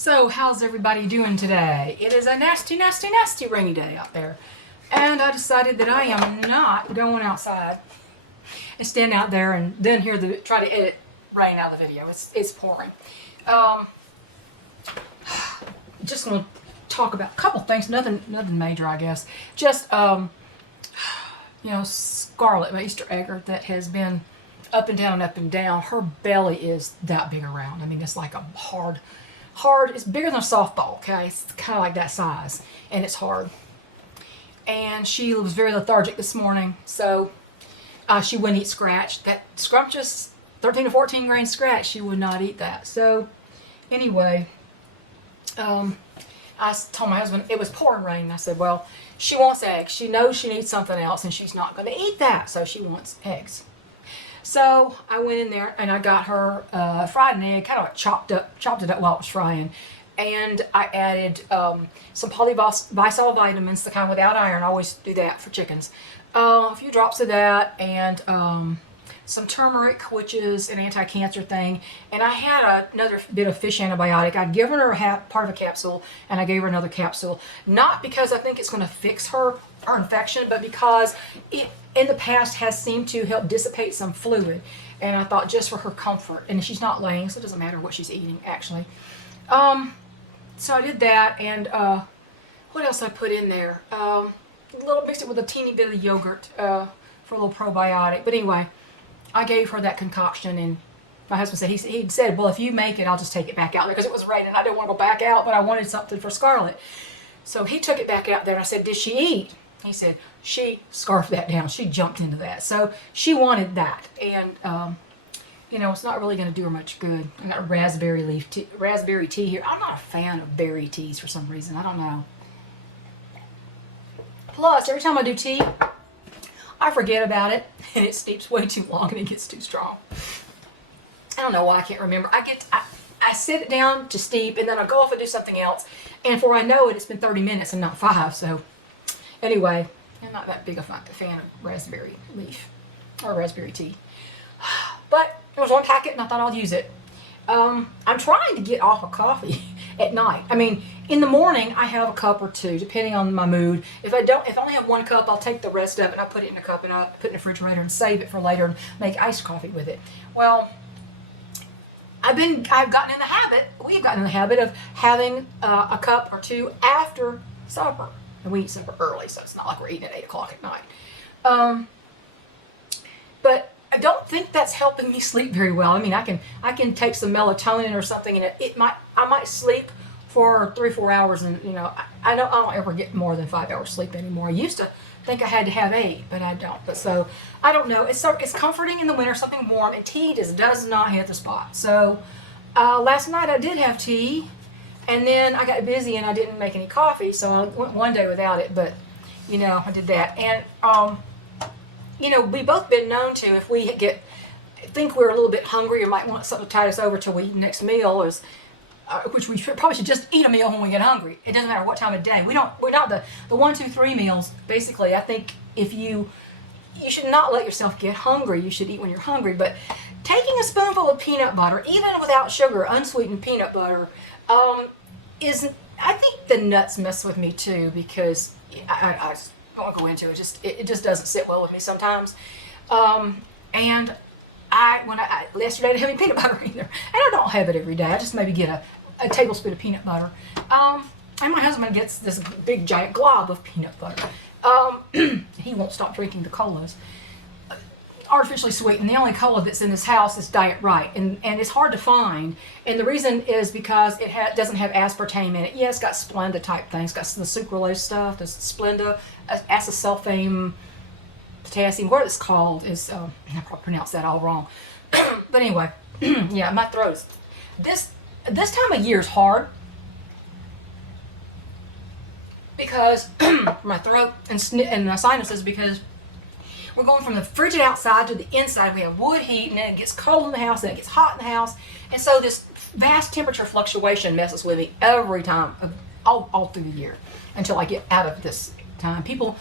So, how's everybody doing today? It is a nasty, nasty, nasty rainy day out there. And I decided that I am not going outside and stand out there and then try to edit rain out of the video. It's pouring. Just want to talk about a couple things. Nothing major, I guess. Just, Scarlett, my Easter egger, that has been up and down and up and down. Her belly is that big around. I mean, it's like a hard, it's bigger than a softball, okay? It's kind of like that size, and it's hard. And she was very lethargic this morning, so she wouldn't eat scratch. That scrumptious 13 to 14 grain scratch, she would not eat that. So, anyway, I told my husband, it was pouring rain, and I said, well, she wants eggs. She knows she needs something else, and she's not going to eat that, so she wants eggs. So I went in there and I got her fried an egg, kind of chopped it up while it was frying, and I added some polyvisol vitamins, the kind without iron. I always do that for chickens. A few drops of that, and some turmeric, which is an anti-cancer thing. And I had another bit of fish antibiotic. I'd given her part of a capsule, and I gave her another capsule. Not because I think it's going to fix her infection, but because it, in the past, has seemed to help dissipate some fluid. And I thought just for her comfort. And she's not laying, so it doesn't matter what she's eating, actually. So I did that, and what else I put in there? Mixed it with a teeny bit of yogurt for a little probiotic. But anyway, I gave her that concoction, and my husband said, he said, well, if you make it, I'll just take it back out there, because it was raining. I didn't want to go back out, but I wanted something for Scarlett. So he took it back out there, and I said, did she eat? He said, she scarfed that down. She jumped into that. So she wanted that, and it's not really going to do her much good. I got raspberry tea here. I'm not a fan of berry teas for some reason. I don't know. Plus, every time I do tea, I forget about it, and it steeps way too long, and it gets too strong. I don't know why, I can't remember. I sit it down to steep, and then I go off and do something else, and before I know it, it's been 30 minutes and not 5. So anyway, I'm not that big a fan of raspberry leaf or raspberry tea. But it was one packet, and I thought I'll use it. I'm trying to get off of coffee at night. I mean, in the morning, I have a cup or two, depending on my mood. If I only have one cup, I'll take the rest of it, and I'll put it in a cup, and I'll put it in the refrigerator and save it for later and make iced coffee with it. Well, we've gotten in the habit of having a cup or two after supper. And we eat supper early, so it's not like we're eating at 8 o'clock at night. But I don't think that's helping me sleep very well. I mean, I can take some melatonin or something, and I might sleep for 3 or 4 hours, and I don't ever get more than 5 hours sleep anymore. I used to think I had to have 8, but I don't. But so I don't know. It's comforting in the winter, something warm, and tea just does not hit the spot. So last night I did have tea, and then I got busy and I didn't make any coffee, so I went one day without it. But I did that, and we've both been known to, if we think we're a little bit hungry or might want something to tide us over till we eat the next meal, which we probably should just eat a meal when we get hungry. It doesn't matter what time of day. We're not the 1, 2, 3 meals. Basically, I think if you should not let yourself get hungry. You should eat when you're hungry. But taking a spoonful of peanut butter, even without sugar, unsweetened peanut butter, I think the nuts mess with me too, because I don't want to go into it. It just doesn't sit well with me sometimes. And yesterday I didn't have any peanut butter either, and I don't have it every day. I just maybe get a tablespoon of peanut butter. And my husband gets this big giant glob of peanut butter. He won't stop drinking the colas. Artificially sweetened. The only cola that's in this house is Diet Right, and it's hard to find. And the reason is because it doesn't have aspartame in it. Yeah, it's got Splenda type things. It's got the sucralose stuff, the Splenda, acesulfame, potassium. What it's called is I probably pronounced that all wrong. But anyway, yeah, my throat. This time of year is hard because my throat and my sinuses, because we're going from the frigid outside to the inside. We have wood heat, and then it gets cold in the house, and it gets hot in the house. And so this vast temperature fluctuation messes with me every time, all through the year, until I get out of this time. People,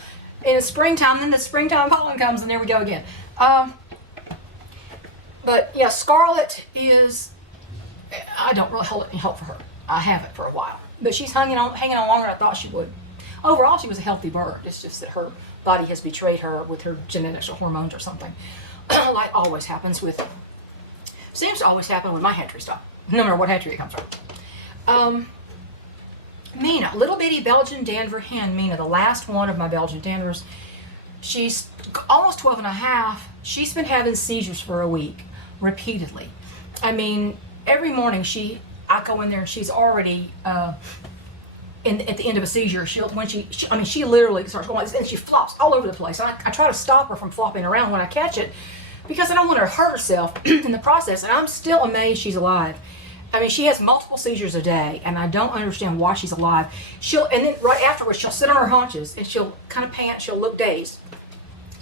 in the springtime, then the springtime pollen comes, and there we go again. But yeah, Scarlett I don't really hold any hope for her. I haven't for a while. But she's hanging on longer than I thought she would. Overall, she was a healthy bird. It's just that her body has betrayed her with her genetics or hormones or something. Like always happens with, seems to always happen with my hatchery stock, no matter what hatchery it comes from. Mina, little bitty Belgian Danver hen, Mina, the last one of my Belgian Danvers. She's almost 12 and a half. She's been having seizures for a week, repeatedly. I mean, every morning I go in there and she's already at the end of a seizure. She literally starts going like this, and she flops all over the place. I try to stop her from flopping around when I catch it, because I don't want her to hurt herself in the process. And I'm still amazed she's alive. I mean, she has multiple seizures a day, and I don't understand why she's alive. And then right afterwards, she'll sit on her haunches, and she'll kind of pant, she'll look dazed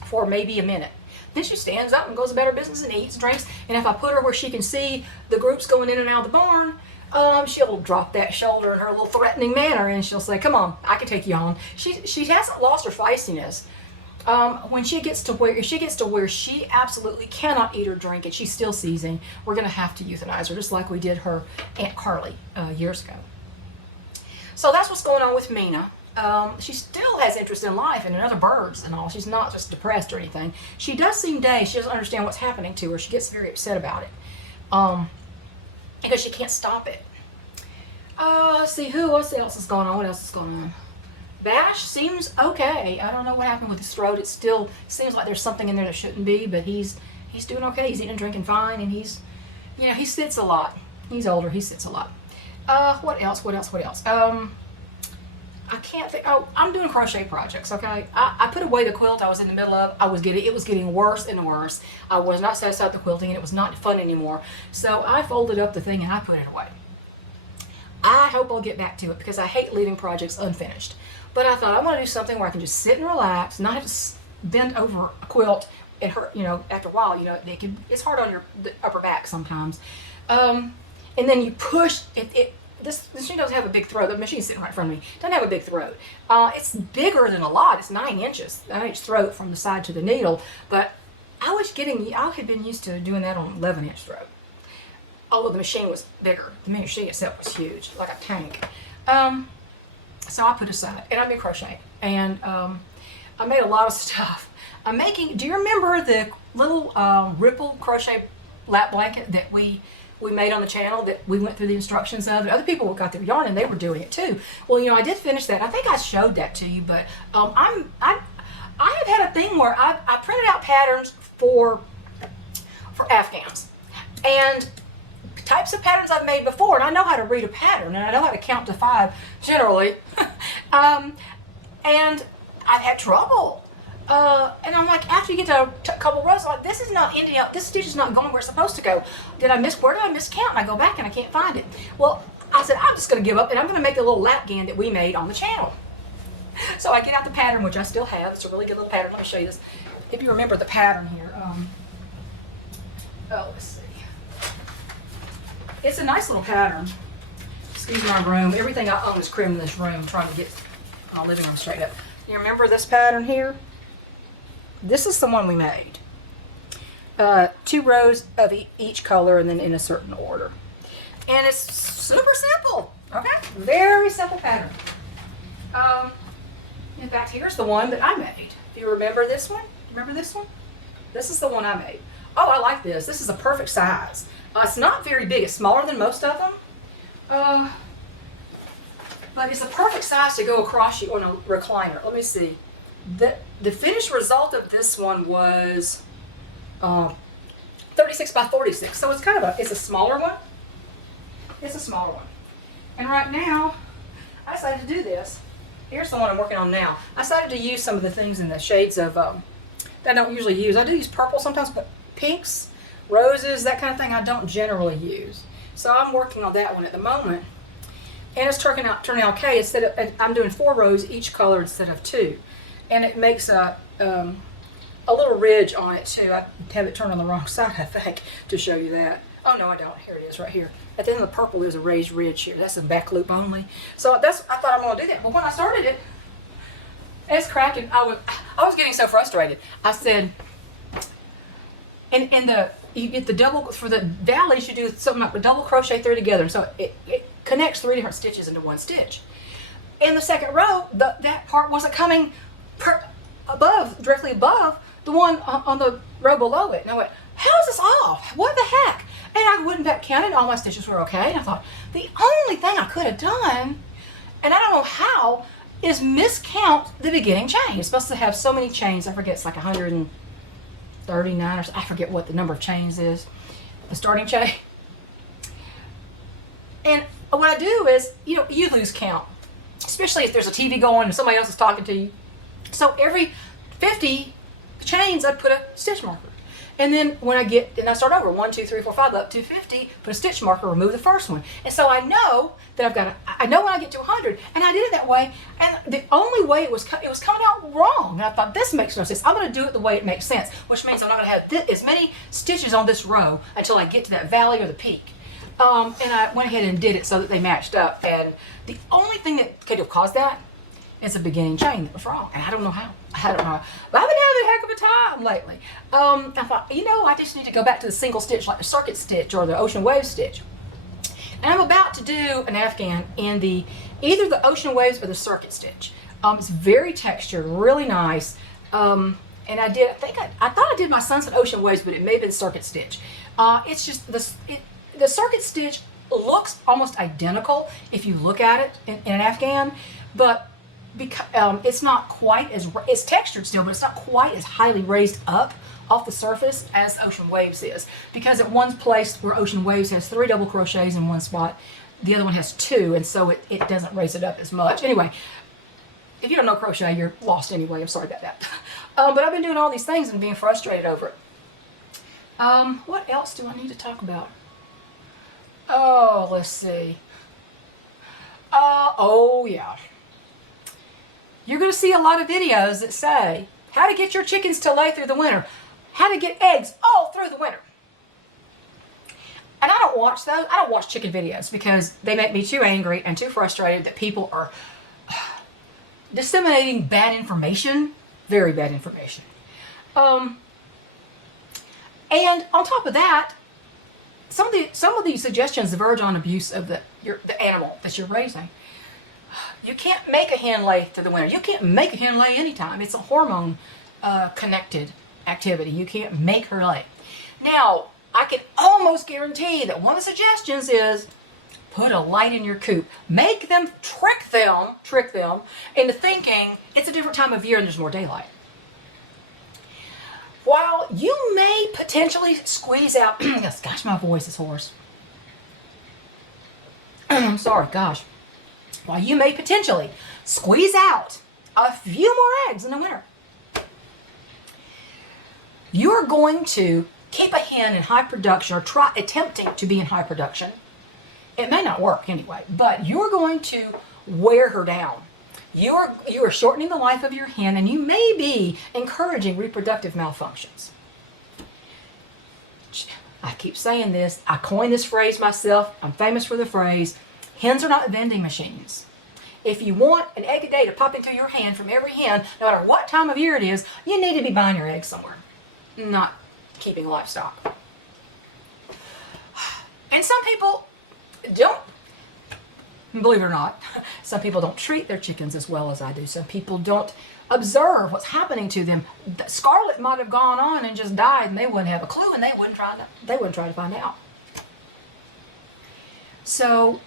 for maybe a minute. Then she stands up and goes about her business and eats, drinks, and if I put her where she can see the groups going in and out of the barn, she'll drop that shoulder in her little threatening manner, and she'll say, come on, I can take you on. She hasn't lost her feistiness. When she gets to where, if she gets to where she absolutely cannot eat or drink and she's still seizing, we're going to have to euthanize her, just like we did her Aunt Carly years ago. So that's what's going on with Mina. She still has interest in life and in other birds and all. She's not just depressed or anything. She does seem dazed. She doesn't understand what's happening to her. She gets very upset about it because she can't stop it. Let's see, what else is going on? What else is going on? Bash seems okay. I don't know what happened with his throat. It still seems like there's something in there that shouldn't be, but he's doing okay. He's eating and drinking fine, and he sits a lot. He's older. He sits a lot. What else? I can't think. Oh, I'm doing crochet projects. Okay, I put away the quilt I was in the middle of. It was getting worse and worse. I was not satisfied with the quilting, and it was not fun anymore. So I folded up the thing and I put it away. I hope I'll get back to it because I hate leaving projects unfinished. But I thought I want to do something where I can just sit and relax, not have to bend over a quilt. It hurt, after a while, it's hard on the upper back sometimes. And then you push it. This machine doesn't have a big throat. The machine's sitting right in front of me. It doesn't have a big throat. It's bigger than a lot. It's 9 inches, 9-inch throat from the side to the needle. But I had been used to doing that on an 11-inch throat. Although the machine was bigger. The machine itself was huge, like a tank. So I put aside, and I've been crocheting, and I made a lot of stuff. Do you remember the little ripple crochet lap blanket that we made on the channel that we went through the instructions of? Other people got their yarn and they were doing it too. Well, I did finish that. I think I showed that to you, but I have had a thing where I printed out patterns for Afghans, and types of patterns I've made before, and I know how to read a pattern, and I know how to count to 5 generally, and I've had trouble. And I'm like, after you get to a couple rows, I'm like, this is not ending up, this stitch is not going where it's supposed to go. Where did I miscount? And I go back and I can't find it. Well, I said, I'm just going to give up, and I'm going to make the little lapgan that we made on the channel. So I get out the pattern, which I still have. It's a really good little pattern. Let me show you this. If you remember the pattern here. Let's see. It's a nice little pattern. Excuse my room. Everything I own is crammed in this room. I'm trying to get my living room straight up. You remember this pattern here? This is the one we made. 2 rows of each color and then in a certain order. And it's super simple. Okay? Very simple pattern. In fact, here's the one that I made. Do you remember this one? Remember this one? This is the one I made. Oh, I like this. This is a perfect size. It's not very big. It's smaller than most of them. But it's the perfect size to go across you on a recliner. Let me see. The finished result of this one was 36 by 46. So it's it's a smaller one. It's a smaller one. And right now, I decided to do this. Here's the one I'm working on now. I decided to use some of the things in the shades of that I don't usually use. I do use purple sometimes, but pinks, roses, that kind of thing I don't generally use. So I'm working on that one at the moment. And it's turning out okay. I'm doing 4 rows each color instead of 2. And it makes a little ridge on it too. I have it turned on the wrong side, I think, to show you that. Oh no, I don't. Here it is right here. At the end of the purple there's a raised ridge here. That's a back loop only. So I thought I'm going to do that. But when I started it, it's cracking. I was getting so frustrated. I said, you get the double, for the valleys you do something like a double crochet 3 together. And so it connects 3 different stitches into one stitch. In the second row, that part wasn't coming directly above the one on the row below it. And I went, how is this off? What the heck? And I went back, counted, all my stitches were okay. And I thought, the only thing I could have done, and I don't know how, is miscount the beginning chain. It's supposed to have so many chains. I forget, it's like 139 or I forget what the number of chains is. The starting chain. And what I do is, you lose count. Especially if there's a TV going and somebody else is talking to you. So every 50 chains, I'd put a stitch marker. And then when I start over, 1, 2, 3, 4, 5, up to 50, put a stitch marker, remove the first one. And so I know that I know when I get to 100, and I did it that way, and the only way it was coming out wrong. And I thought, this makes no sense. I'm going to do it the way it makes sense, which means I'm not going to have as many stitches on this row until I get to that valley or the peak. And I went ahead and did it so that they matched up, and the only thing that could have caused that is a beginning chain that was wrong, and I don't know how. But I've been having a heck of a time lately. I thought, I just need to go back to the single stitch, like the circuit stitch or the ocean wave stitch. And I'm about to do an Afghan in either the ocean waves or the circuit stitch. It's very textured, really nice. And I thought I did my sunset ocean waves, but it may have been circuit stitch. It's just the circuit stitch looks almost identical if you look at it in an Afghan, but because it's not quite it's textured still, but it's not quite as highly raised up off the surface as Ocean Waves is, because at one place where Ocean Waves has 3 double crochets in one spot, the other one has 2, and so it doesn't raise it up as much. Anyway, if you don't know crochet, you're lost anyway. I'm sorry about that. But I've been doing all these things and being frustrated over it. What else do I need to talk about? Oh, let's see. Oh yeah. You're going to see a lot of videos that say how to get your chickens to lay through the winter, how to get eggs all through the winter. And I don't watch those. I don't watch chicken videos because they make me too angry and too frustrated that people are disseminating bad information, very bad information. And on top of that, some of these suggestions verge on abuse of the animal that you're raising. You can't make a hen lay through the winter. You can't make a hen lay anytime. It's a hormone connected activity. You can't make her lay. Now, I can almost guarantee that one of the suggestions is put a light in your coop. Make them, trick them into thinking it's a different time of year and there's more daylight. While you may potentially squeeze out, gosh, my voice is hoarse. I'm sorry, gosh. While you may potentially squeeze out a few more eggs in the winter, you're going to keep a hen in high production or try attempting to be in high production. It may not work anyway, but you're going to wear her down. You are shortening the life of your hen, and you may be encouraging reproductive malfunctions. I keep saying this. I coined this phrase myself. I'm famous for the phrase, hens are not vending machines. If you want an egg a day to pop into your hand from every hen, no matter what time of year it is, you need to be buying your eggs somewhere, not keeping livestock. And some people don't, believe it or not, some people don't treat their chickens as well as I do. Some people don't observe what's happening to them. Scarlet might have gone on and just died, and they wouldn't have a clue, and they wouldn't try to find out. So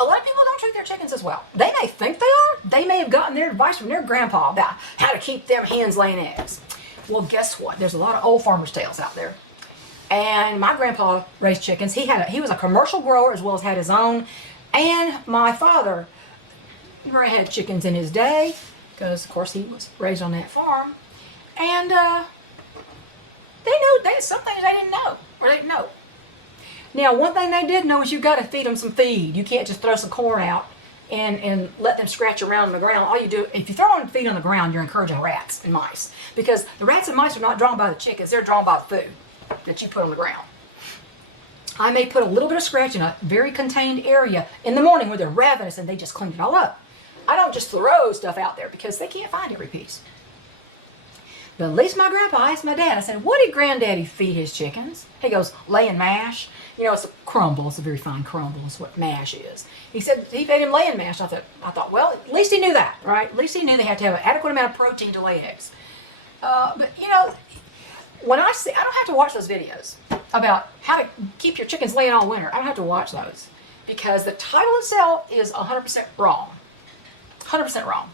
a lot of people don't treat their chickens as well. They may think they are. They may have gotten their advice from their grandpa about how to keep them hens laying eggs. Well, guess what? There's a lot of old farmer's tales out there. And my grandpa raised chickens. He was a commercial grower as well as had his own. And my father had chickens in his day because, of course, he was raised on that farm. And they knew some things they didn't know or they didn't know. Now, one thing they did know is you got to feed them some feed. You can't just throw some corn out and let them scratch around on the ground. All you do, if you throw them feed on the ground, you're encouraging rats and mice. Because the rats and mice are not drawn by the chickens. They're drawn by the food that you put on the ground. I may put a little bit of scratch in a very contained area in the morning where they're ravenous and they just cleaned it all up. I don't just throw stuff out there because they can't find every piece. But at least my grandpa asked my dad. I said, what did granddaddy feed his chickens? He goes, laying mash. You know, it's a crumble. It's a very fine crumble. It's what mash is. He said he fed him laying mash. I thought, well, at least he knew that, right? At least he knew they had to have an adequate amount of protein to lay eggs. But, you know, when I don't have to watch those videos about how to keep your chickens laying all winter. I don't have to watch those because the title itself is 100% wrong. 100% wrong.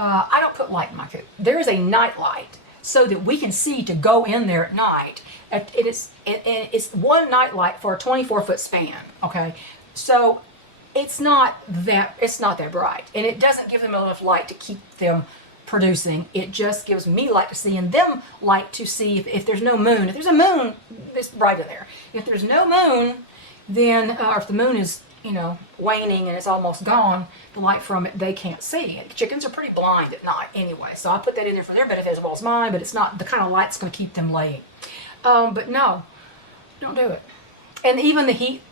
I don't put light in my coop. There is a night light so that we can see to go in there at night. It's one night light for a 24-foot span. Okay, so it's not that bright, and it doesn't give them enough light to keep them producing. It just gives me light to see and them light to see if there's no moon. If there's a moon, it's bright in there. If there's no moon, then or if the moon is, you know, waning and it's almost gone, the light from it they can't see. Chickens are pretty blind at night anyway, so I put that in there for their benefit as well as mine, but it's not the kind of light that's going to keep them laying. But no, don't do it. And even the heat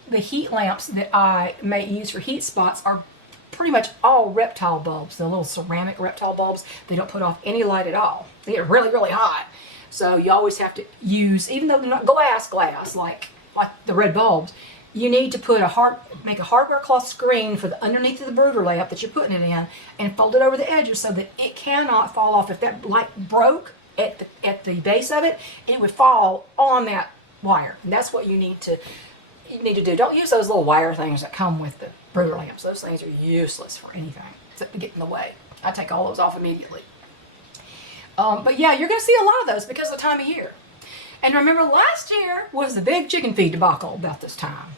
lamps that I may use for heat spots are pretty much all reptile bulbs, the little ceramic reptile bulbs. They don't put off any light at all. They get really, really hot. So you always have to use, even though they're not glass like the red bulbs, you need to make a hardware cloth screen for the underneath of the brooder lamp that you're putting it in and fold it over the edges so that it cannot fall off. If that light broke at the base of it, it would fall on that wire. And that's what you need to do. Don't use those little wire things that come with the brooder lamps. Those things are useless for anything except to get in the way. I take all those off immediately. But yeah, you're going to see a lot of those because of the time of year. And remember, last year was the big chicken feed debacle about this time.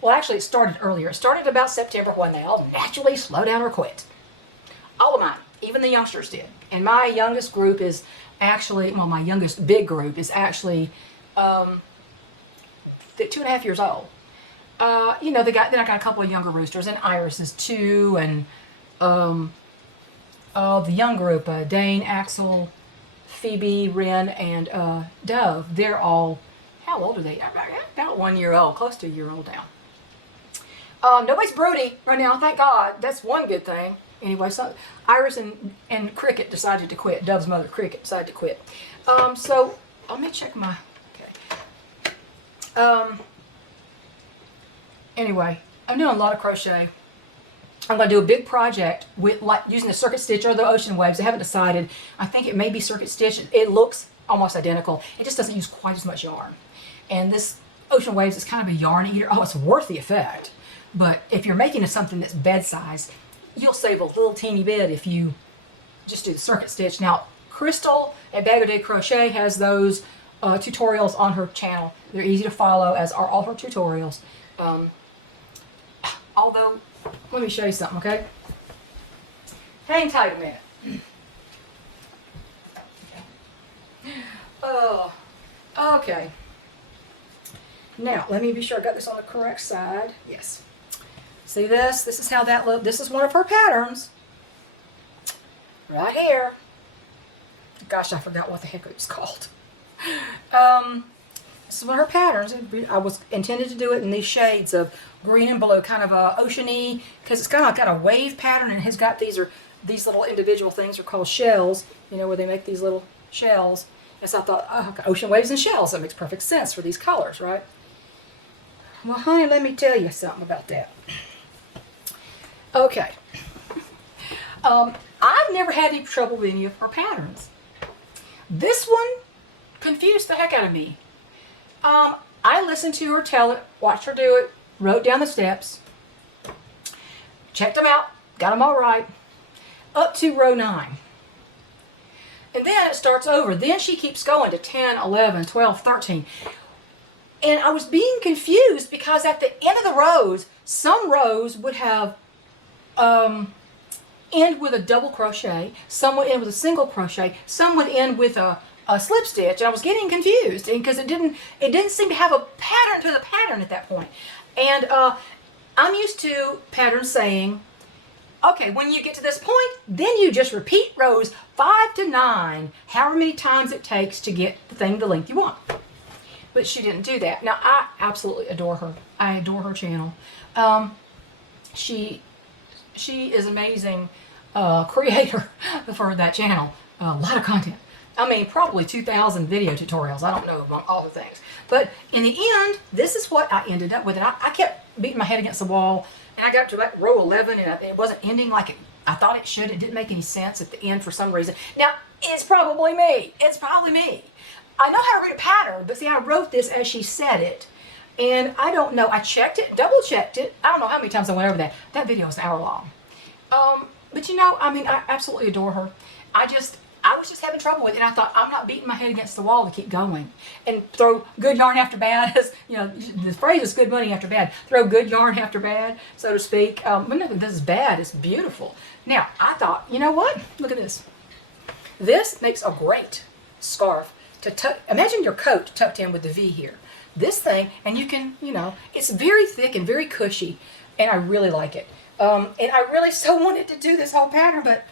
Well, actually, it started earlier. It started about September when they all naturally slowed down or quit. All of mine, even the youngsters did. And my youngest group is actually, well, my youngest big group is actually 2.5 years old. You know, then I got a couple of younger roosters, and Iris is 2, and the young group, Dane, Axel, Phoebe, Wren, and Dove, they're all, how old are they? About 1 year old, close to a year old now. Nobody's broody right now, thank God. That's one good thing. Anyway, so Iris and Cricket decided to quit. Dove's mother, Cricket, decided to quit. So let me check my, okay. Anyway, I'm doing a lot of crochet. I'm going to do a big project with using the Circuit Stitch or the Ocean Waves. I haven't decided. I think it may be Circuit Stitch. It looks almost identical. It just doesn't use quite as much yarn. And this Ocean Waves is kind of a yarn eater. Oh, it's worth the effect. But if you're making something that's bed size, you'll save a little teeny bit if you just do the Circuit Stitch. Now, Crystal at Bag O' Day Crochet has those tutorials on her channel. They're easy to follow, as are all her tutorials. Although, let me show you something, okay? Hang tight a minute. Oh, okay. Now, let me be sure I got this on the correct side. Yes. See this? This is how that looks. This is one of her patterns. Right here. Gosh, I forgot what the heck it was called. This is one of her patterns. I was intended to do it in these shades of green and blue, kind of a oceany, because it's kind of got a wave pattern, and it has got these little individual things are called shells, you know, where they make these little shells. And so I thought, oh, okay, ocean waves and shells, that makes perfect sense for these colors, right? Well, honey, let me tell you something about that. Okay. I've never had any trouble with any of her patterns. This one confused the heck out of me. I listened to her tell it, watched her do it, wrote down the steps, checked them out, got them all right, up to row 9. And then it starts over. Then she keeps going to 10, 11, 12, 13. And I was being confused because at the end of the rows, some rows would have end with a double crochet, some would end with a single crochet, some would end with a slip stitch, and I was getting confused because it didn't seem to have a pattern to the pattern at that point. And I'm used to patterns saying, okay, when you get to this point, then you just repeat rows 5 to 9, however many times it takes to get the thing the length you want. But she didn't do that. Now, I absolutely adore her. I adore her channel. She is amazing creator for that channel. A lot of content. I mean, probably 2,000 video tutorials. I don't know among all the things. But in the end, this is what I ended up with. And I kept beating my head against the wall. And I got to about row 11 and it wasn't ending like I thought it should. It didn't make any sense at the end for some reason. Now, it's probably me. It's probably me. I know how to read a pattern, but see, I wrote this as she said it. And I don't know. I checked it, double checked it. I don't know how many times I went over that. That video is an hour long. But you know, I mean, I absolutely adore her. I was just having trouble with it. And I thought, I'm not beating my head against the wall to keep going and throw good yarn after bad. As you know, the phrase is good money after bad. Throw good yarn after bad, so to speak. But no, this is bad. It's beautiful. Now, I thought, you know what? Look at this. This makes a great scarf to tuck. Imagine your coat tucked in with the V here. This thing, and you can, you know, it's very thick and very cushy, and I really like it. And I really so wanted to do this whole pattern, but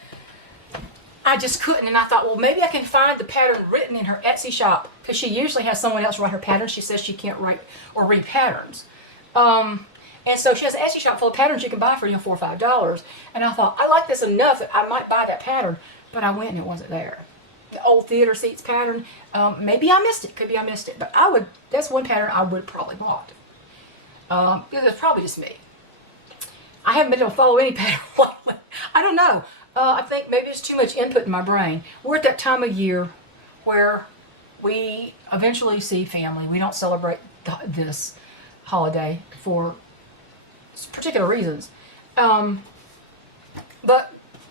I just couldn't. And I thought, well, maybe I can find the pattern written in her Etsy shop, because she usually has someone else write her patterns. She says she can't write or read patterns. And so she has an Etsy shop full of patterns you can buy for, you know, $4 or $5. And I thought, I like this enough that I might buy that pattern, but I went and it wasn't there. The old theater seats pattern, maybe I missed it. Could be I missed it, but that's one pattern I would probably bought. Because it's probably just me. I haven't been able to follow any pattern lately. I don't know. I think maybe there's too much input in my brain. We're at that time of year where we eventually see family. We don't celebrate this holiday for particular reasons. But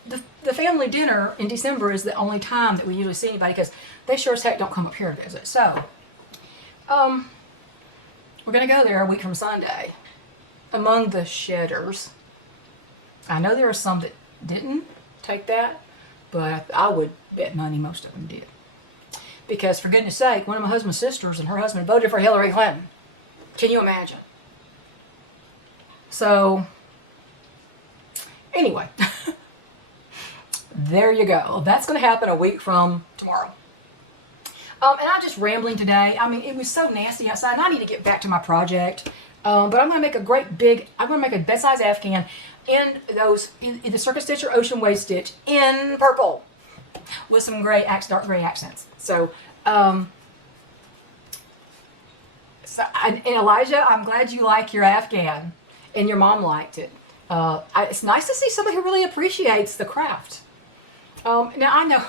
the family dinner in December is the only time that we usually see anybody, because they sure as heck don't come up here to visit. So, we're going to go there a week from Sunday. Among the shedders, I know there are some that didn't take that, but I would bet money most of them did. Because for goodness sake, one of my husband's sisters and her husband voted for Hillary Clinton. Can you imagine? So, anyway, there you go. That's going to happen a week from tomorrow. And I'm just rambling today. I mean, it was so nasty outside, and I need to get back to my project. But I'm going to make I'm going to make a bed-size Afghan in the Circus Stitch or Ocean Wave Stitch in purple with some dark gray accents. So, and Elijah, I'm glad you like your Afghan and your mom liked it. It's nice to see somebody who really appreciates the craft. Now, I know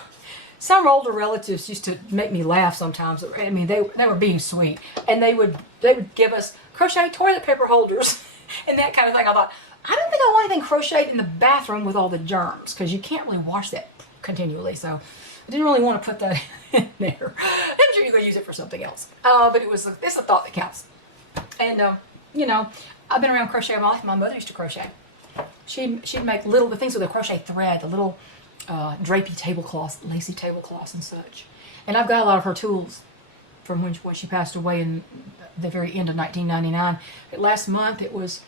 some older relatives used to make me laugh sometimes. I mean, they were being sweet, and they would give us crochet toilet paper holders and that kind of thing. I thought, I don't think I want anything crocheted in the bathroom with all the germs, because you can't really wash that continually. So I didn't really want to put that in there. I'm sure you could use it for something else. But it's a thought that counts. And you know, I've been around crochet my life. My mother used to crochet. She'd make the things with a crochet thread, the little drapey tablecloths, lacy tablecloths and such. And I've got a lot of her tools from when she passed away in the very end of 1999. Last month it was,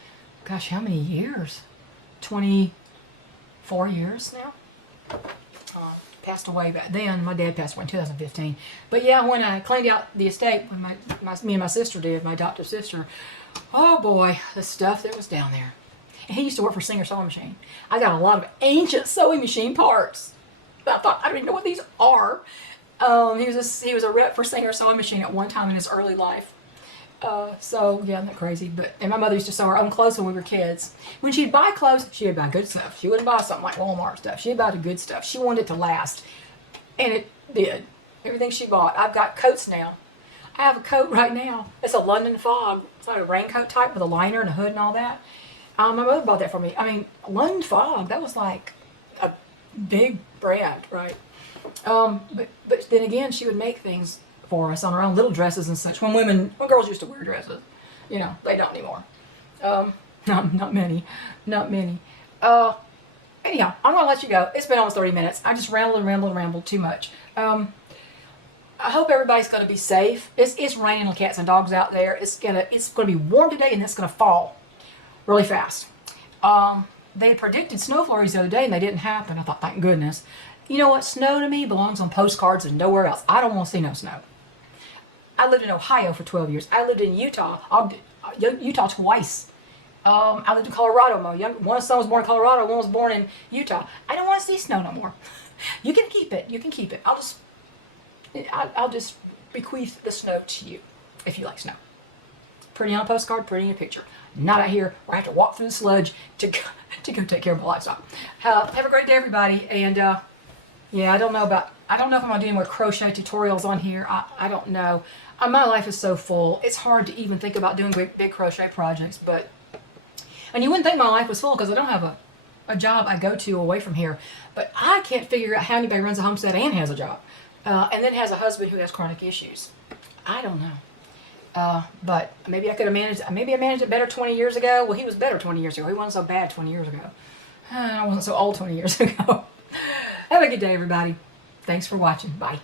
gosh, how many years? 24 years now. Passed away back then. My dad passed away in 2015. But yeah, when I cleaned out the estate, when me and my sister did, my adoptive sister, oh boy, the stuff that was down there. And he used to work for Singer Sewing Machine. I got a lot of ancient sewing machine parts. But I thought, I don't even know what these are. He was a rep for Singer Sewing Machine at one time in his early life. So yeah, isn't that crazy? And my mother used to sew her own clothes when we were kids. When she'd buy clothes, she would buy good stuff. She wouldn't buy something like Walmart stuff. She'd buy the good stuff. She wanted it to last. And it did. Everything she bought. I've got coats now. I have a coat right now. It's a London Fog. It's like a raincoat type with a liner and a hood and all that. My mother bought that for me. I mean, London Fog, that was like a big brand, right? But then again, she would make things for us on her own, little dresses and such. When girls used to wear dresses, you know, they don't anymore. Not many. Anyhow, I'm gonna let you go. It's been almost 30 minutes. I just rambled too much. I hope everybody's gonna be safe. It's raining like cats and dogs out there. It's gonna be warm today, and it's gonna fall really fast. They predicted snow flurries the other day, and they didn't happen. I thought, thank goodness. You know what? Snow to me belongs on postcards and nowhere else. I don't want to see no snow. I lived in Ohio for 12 years. I lived in Utah. Utah twice. I lived in Colorado. One son was born in Colorado. One was born in Utah. I don't want to see snow no more. You can keep it. You can keep it. I'll just bequeath the snow to you if you like snow. Pretty on a postcard, pretty in a picture. Not out here where I have to walk through the sludge to go take care of my livestock. Have a great day, everybody. And yeah, I don't know if I'm gonna do any more crochet tutorials on here. I don't know. My life is so full. It's hard to even think about doing big crochet projects. And you wouldn't think my life was full because I don't have a job I go to away from here. But I can't figure out how anybody runs a homestead and has a job. And then has a husband who has chronic issues. I don't know. But maybe I could have managed. Maybe I managed it better 20 years ago. Well, he was better 20 years ago. He wasn't so bad 20 years ago. I wasn't so old 20 years ago. Have a good day, everybody. Thanks for watching. Bye.